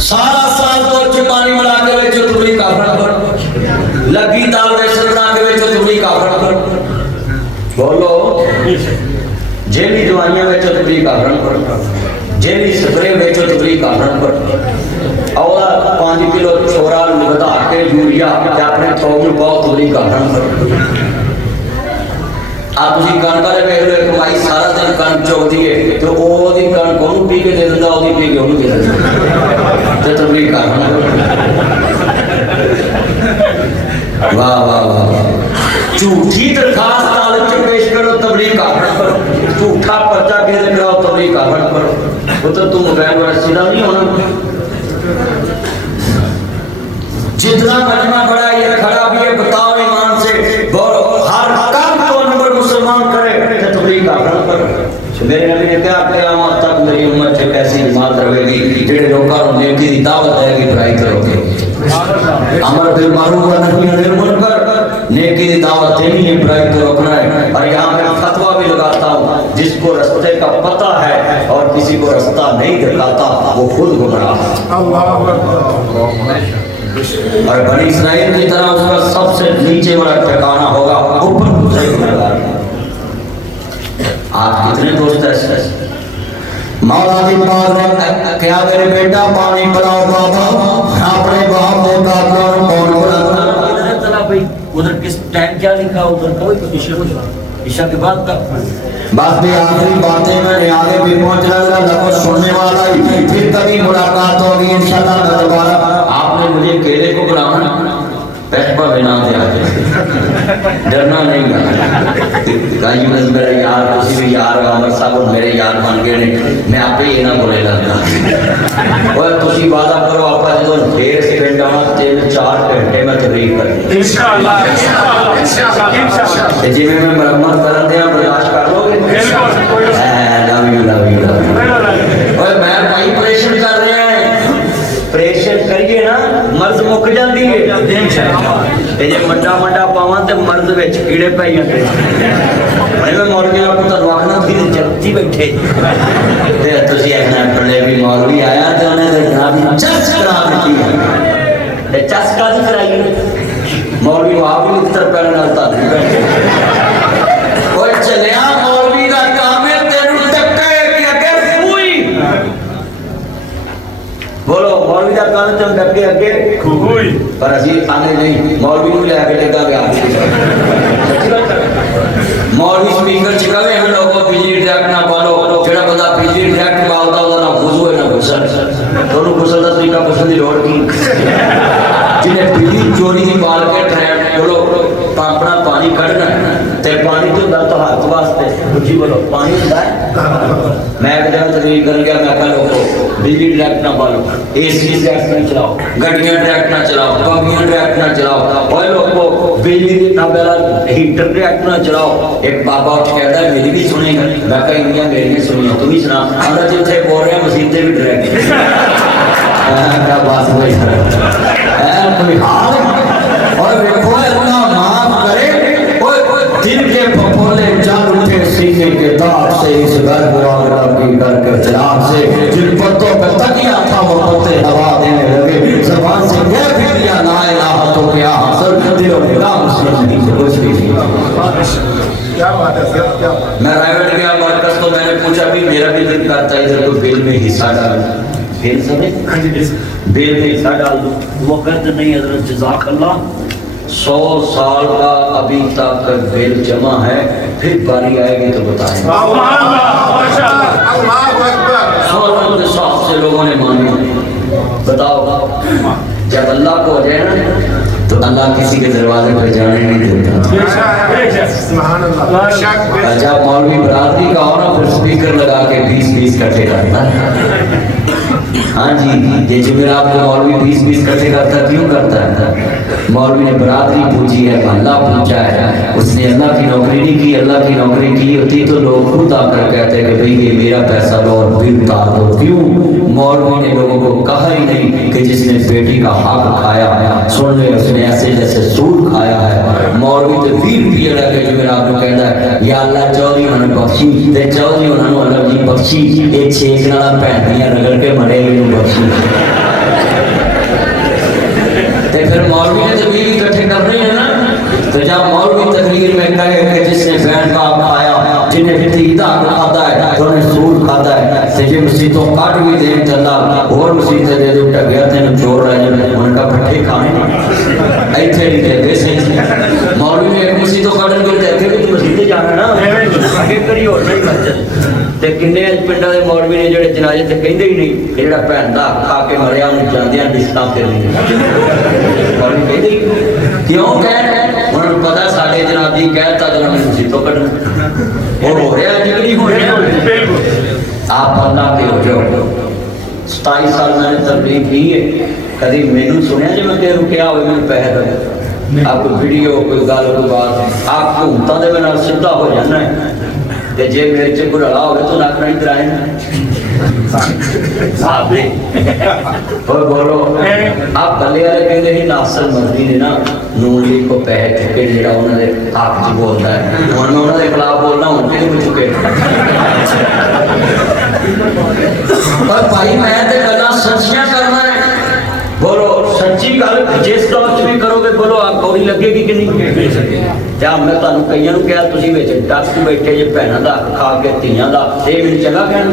सारा साल तो पानी मिला के बेचो तुमरी काफर लगी दाल बेसन बना के बेचो तुमरी काफर बोलो जेली दवाइयां बेचो तुमरी काफर जेली स्प्रे बेचो तुमरी काफर और 5 किलो छोरा बता के यूरिया अपने थोक में बहुत तुमरी काफर आप तुसी कणक वाले वेख लो कमाई सारा दिन कणक चुगदी है तो ओदी कणक ओनू पी के दे दिंदा ओदी पी के ओनू दे दिंदा ते तबलीग कर वाह वाह वाह झूठी दरखास्त तालब च पेश करो तबलीग कर झूठा पर्चा के दे कराओ तबलीग कर वो तो तुम मोबाइल वाला सीधा नहीं होना जितना मजमा बड़ा ये खड़ा भी है बताओ ईमान से बोलो हर काम को नंबर मुसलमान करे तो तबलीग कर मेरे नबी ने कहा क़यामत तक मेरी उम्मत से कैसी जमात रहेगी जेड़े लोगों को नेकी दी दावत देगी बुराई करोगे अमर बिल मारूफ व नही अनिल मुनकर नेकी दी दावत देनी है बुराई को रोकना है और यहां पे फतवा भी लगाता हूं जिसको रास्ते का पता है और किसी को रास्ता नहीं दिखाता वो खुद गुमराह है अल्लाह अकबर और बनी इस्राइल की तरह उसका सबसे नीचे वाला ठिकाना होगा ऊपर आप कितने दोस्त हैं मौला की बात है क्या मेरे बेटा पानी पिलाओ बाबा अपने बाप ने कहा कौन बुलाता इधर चला भाई उधर किस टाइम क्या लिखा उधर कोई ईशा के बाद का बस भी आखिरी बातें मैंने आगे भी पहुंचना था लगभग सुनने वाला ही फिर कभी मुलाकात होगी इंशाल्लाह दोबारा आपने मुझे केले को बुलाना पैसा बिना दिया डरना नहीं मेरा यार किसी भी यार अमर साहब मेरे यार बन गए ने मैं आप ही ना बोले लगता और तुसी वादा करो आपका जो ढेर से पिंड आना 3-4 घंटे में तकरीर कर इंशाल्लाह इंशाल्लाह जिਵੇਂ मैं मरम्मत करन दिया बर्दाश्त कर लोगे बिल्कुल लव यू ओए मैं भाई ऑपरेशन कर रहे हैं ऑपरेशन करिए ना मर्ज मुक जाती है ते जे मंडा मंडा पावां ते मर्ज विच कीड़े पै जाते मैं मौलवी का पुत्र वाखना थी जल्दी बैठे ते तुसी आखना पड़े भी मौलवी आया ते उन्हें ते नाम चस करा दी ते चस का दी कराई मौलवी आप भी इधर पैर डालता ओए चलिया मौलवी दा काम है तेनु टक्के कि अगे फूई बोलो मौलवी दा काम तुम टक्के अगे फूई पर असी आने नहीं मौलवी नु लेके लेगा गया सच्ची बात मौलवी स्पीकर चिकावे हम लोगों को बिजली डायरेक्ट ना पालो जेड़ा बंदा बिजली डायरेक्ट पालदा ओदा ना वुजू है ना गुसल दोनों गुसल दा तरीका पुछन दी लोड़ की जिन्हें बिजली चोरी दी पाल के ट्रैप बोलो अपना पानी कढ़ना ते पानी तो दा तो हाथ वास्ते जी बोलो पानी ਹੁੰਦਾ मैं एक जगह तकरीर कर गया मैं कहा लोगों बिजली डायरेक्ट ना पालो एसी डायरेक्ट ना चलाओ गाड़ियां डायरेक्ट ना चलाओ पगियां डायरेक्ट ना चलाओ और लोगों बिजली दी ना पहला हीटर डायरेक्ट ना चलाओ एक बाबा उठ कहता है मेरी भी सुनेगा मैं कहा इंडिया मेरी सुनियो तू भी सुना हम जिथे बोल रहे हैं मसीते भी डायरेक्ट क्या बात हुई है कोई हाल और देखो अल्लाह माफ करे ओए दिल के फफोले जान उठे सीने के दाग से इस घर को आग की घर के चिराग से जिन पत्तों पे तकिया था वो पत्ते हवा देने लगे ज़बान से कह भी दिया ला इलाहा तो क्या हासिल दिलों में नाम से नहीं कुछ भी नहीं क्या बात है क्या मैं रायगढ़ गया मरकज तो मैंने पूछा भी मेरा भी दिल करता है इधर कोई बिल में हिस्सा डाल फिर समझ बिल में हिस्सा डाल दो वो कहते नहीं हजरत जज़ाकल्लाह 100 साल का अभी तक बिल जमा है फिर बारी आएगी तो बताएंगे से लोगों ने मानी बताओ जब अल्लाह को हो जाए ना तो अल्लाह किसी के दरवाजे पर जाने नहीं देता जब मौलवी बरादरी का हो ना फिर स्पीकर लगा के 20-20 इकट्ठे करता है हाँ जी ये जुमेरात को मौलवी 20-20 इकट्ठे करता क्यों करता है मौलवी ने बरादरी पूछी है अल्लाह पूछा है उसने अल्लाह की नौकरी नहीं की अल्लाह की नौकरी की होती तो लोग खुद आकर कहते कि भाई ये मेरा पैसा लो और बिल उतार दो क्यों मौलवी ने लोगों को कहा ही नहीं कि जिसने बेटी का हक खाया सुन ले उसने ऐसे जैसे सूद खाया है मौलवी तो 20 रुपये लगे जुमेरात को कहता है या अल्लाह चौधरी उन्होंने बख्शी ते चौधरी उन्होंने अल्लाह जी बख्शी ये छेक नाला भैन दियां रगड़ के मरे बख्शी खाता है ते जे मसीतों काट भी दे चला और मसीते दे दो टगया तेन चोर रह जाए उनका पट्ठे खाने ऐथे नहीं दे वैसे मौलवी ने एक मसीतों काटन के लिए थे कि मसीते जाना ना आगे करी और नहीं मस्जिद ते किन्ने पिंडां दे मौलवी ने जेड़े जनाजे ते कहंदे ही नहीं कि जेड़ा भैन दा खा के मरिया उन्हें जांदियां डिस्कां फिर नहीं मौलवी कहंदे क्यों कह उन्हें पता साडे जनाबी कहता जरा मैं मसीतों कटन और हो रहा है नहीं हो रहा आप अल्लाह के हो जाओ 27 साल मैंने तबलीग की है कभी मैनू सुनिया जो मैं तेरू क्या हो मैंने पैसे दे आप कोई वीडियो कोई गल कोई बात आप घूमता दे मेरे सीधा हो जाना है ते जे मेरे च घुराला हो तो नक नहीं दराए और बोलो आप बल्ले वाले कहते हैं नासर मर्दी ने ना नून लीग को पैसे चुके जेड़ा उन्होंने हक च बोलता है हुण मैं उन्होंने खिलाफ बोलना हुण कि नहीं चुके पर भाई मैं तो गल्लां सच्चियां करना है बोलो सच्ची गल जिस दौर च भी करोगे बोलो आप कौड़ी लगेगी कि नहीं क्या मैं तुहानू कईयां नू कहा तुसीं विच डस बैठे जे भैणां दा खा के धीआं दा ये मैनूं चंगा कहना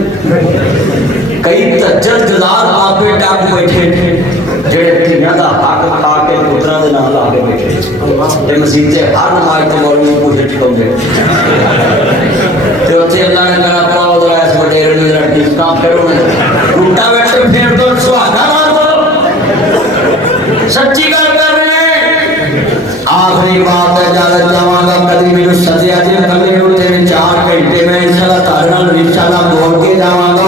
कई तज्जर जलाल आपे डक बैठे जेड़े धीआं दा हक खा के पुत्रां दे नाम ला के बैठे ते मसीते हर नमाज ते मौलवी पूछे टिकाउंदे ते उत्थे अल्लाह ने कहना पाओ जरा इस वडेरे नूं जरा डिस्कां करो उल्टा बैठे फिर तो सुहागा मार दो सच्ची गल कर रहे हैं आखिरी बात है जल जावांगा कदी मेनू सदया जे कल्ले नूं तेरे 4 घंटे में इंशाअल्लाह तारे नाल इंशाअल्लाह बोल के जावांगा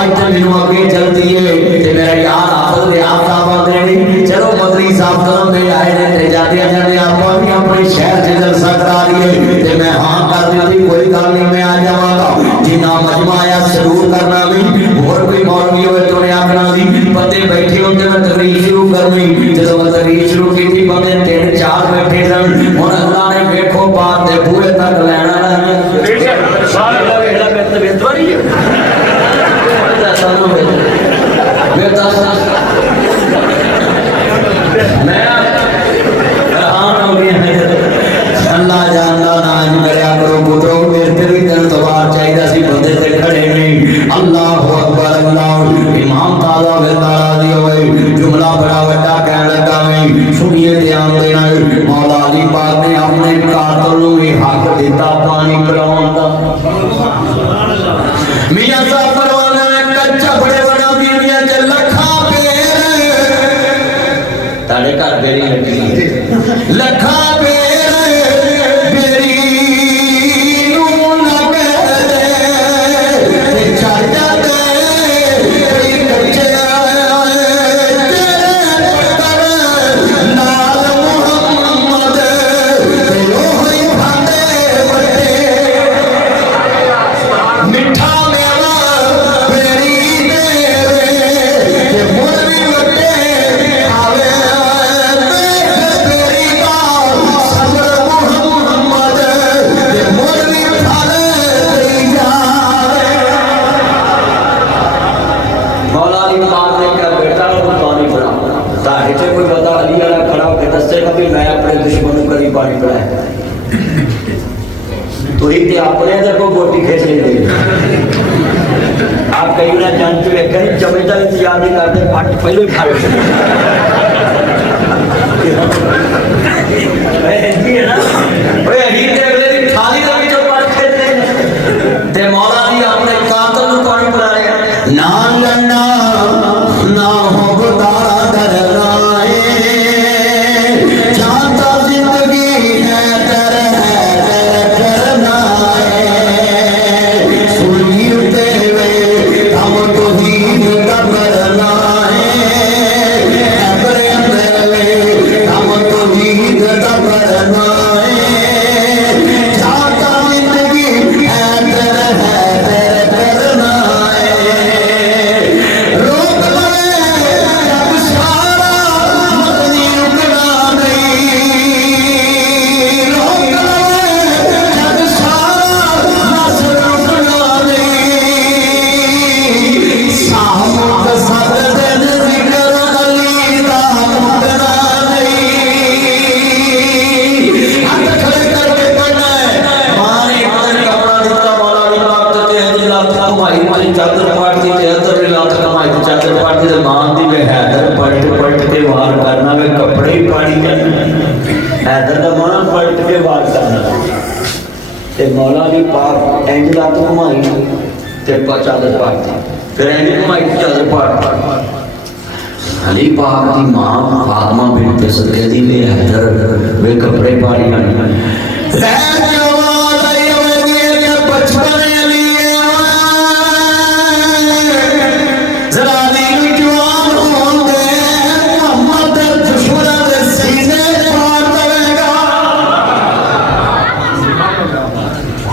आज तो मेनू अगे जल्दी है ते मेरा यार हाफिज रियाज साहब आंदे ने चलो मदरी साहब कदम दे आए ने ते जाते जाते आपां भी अपने शहर च जलसा करा लईए ते मैं हां कर दित्ती कोई गल नहीं मैं आ जावांगा जिन्ना मजमा आया जरूर करना भी और कोई मौलवी होवे तो ने आखना दी बंदे बैठे होंदे मैं तकरीर शुरू करनी जदों मैं तकरीर शुरू कीती बंदे 3-4 बैठे सन हुण अल्लाह ने वेखो बात दे पूरे तक लैणा ना बेशक सारा वेला मैं तो बेदवारी है मैं अल्लाह जानदा नाज करया करो पुत्रो मेरे ते भी दिल तवार चाहिदा सी बंदे ते खड़े नहीं अल्लाहु अकबर अल्लाह इमाम ताला वेदारा दी होए जुमला बड़ा बड़ा कहने लगा मैं सुनिए ध्यान देना मौला अली पाक ने अपने कातल नूं भी हक दिता पानी पिलाउण दा मियां साहब परवाने ने कच्चा बड़े बड़ा बीड़ियां च लखा पेर ताड़े घर बेरी लगी लखा पेर तो ही ते अपने अंदर को गोटी खींच लेंगे आप कई ना जान के कहीं जमेता इंतजार नहीं करते फट पहले ही खा लेते है ना ओए ही ते अगले दिन थाली का भी जो पानी खेलते ते मौला दी अपने कातल को पानी पिला रहे ना लड़ना ना हो गुदारा डरना जानता जिंदगी है है पढ़ते तो मां दी वे हैदर पलट पलट के वार करना वे कपड़े ही पानी जाने हैदर का मां पलट के वार करना ते मौला अली पाक इंज लत घुमाई ते चादर पाटी फिर इंज घुमाई चादर पाट अली पाक की मां फातिमा बिनत सदके दी वे हैदर वे कपड़े पानी जाने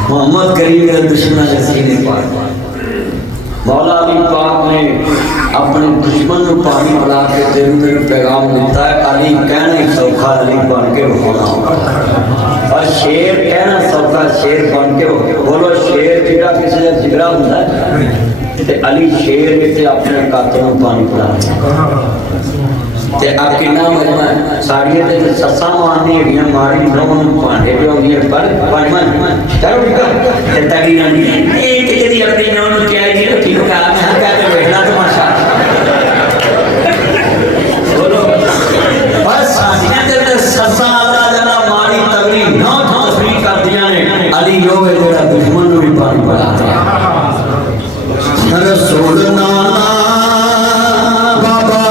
मोहम्मद करीम के दुश्मन के सीने पार मौला अली पाक ने अपने दुश्मन को पानी पिला के तेरे पैगाम दिता है अली कहना ही सौखा अली बन के होना और शेर कहना सौखा शेर बन के बोलो शेर जिगरा किसी का जिगरा होता है अली शेर के अपने कातों को पानी पिला ते अब कितना मजमा साड़ियां ते सस्सा मारनी है मारी लोगों भांडे पे होंगी पर पानी चलो ठीक है ते तगड़ी ना एक तेरी अपनी ना उन्हें क्या है ये ठीक है मैं क्या कर बैठना तो माशा बोलो बस साड़ियां ते सस्सा अल्लाह जना मारी तगड़ी ना तस्वीर कर दिया ने अली लोग जेड़ा दुश्मन को भी पानी पिलाते हैं रसूल नाना बाबा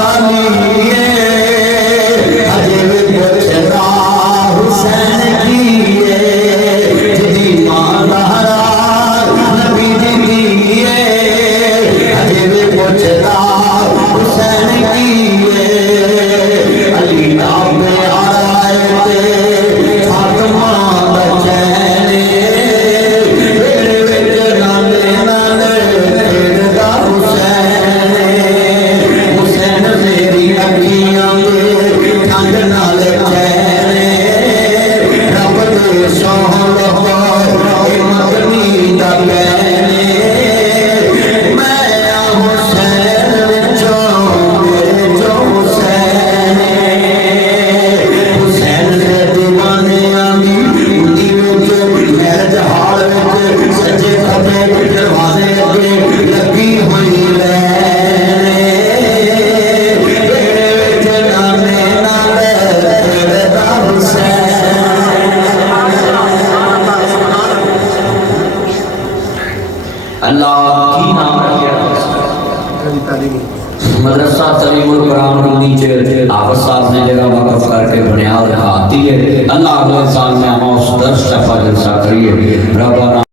मदरसा तलीमुल कुरान के नीचे हाफिज साहब ने जगह वक़्फ करके बुनियाद रखी है। अल्लाह अगले साल में हम उस दर्स का फजल सा करिए। रब्बाना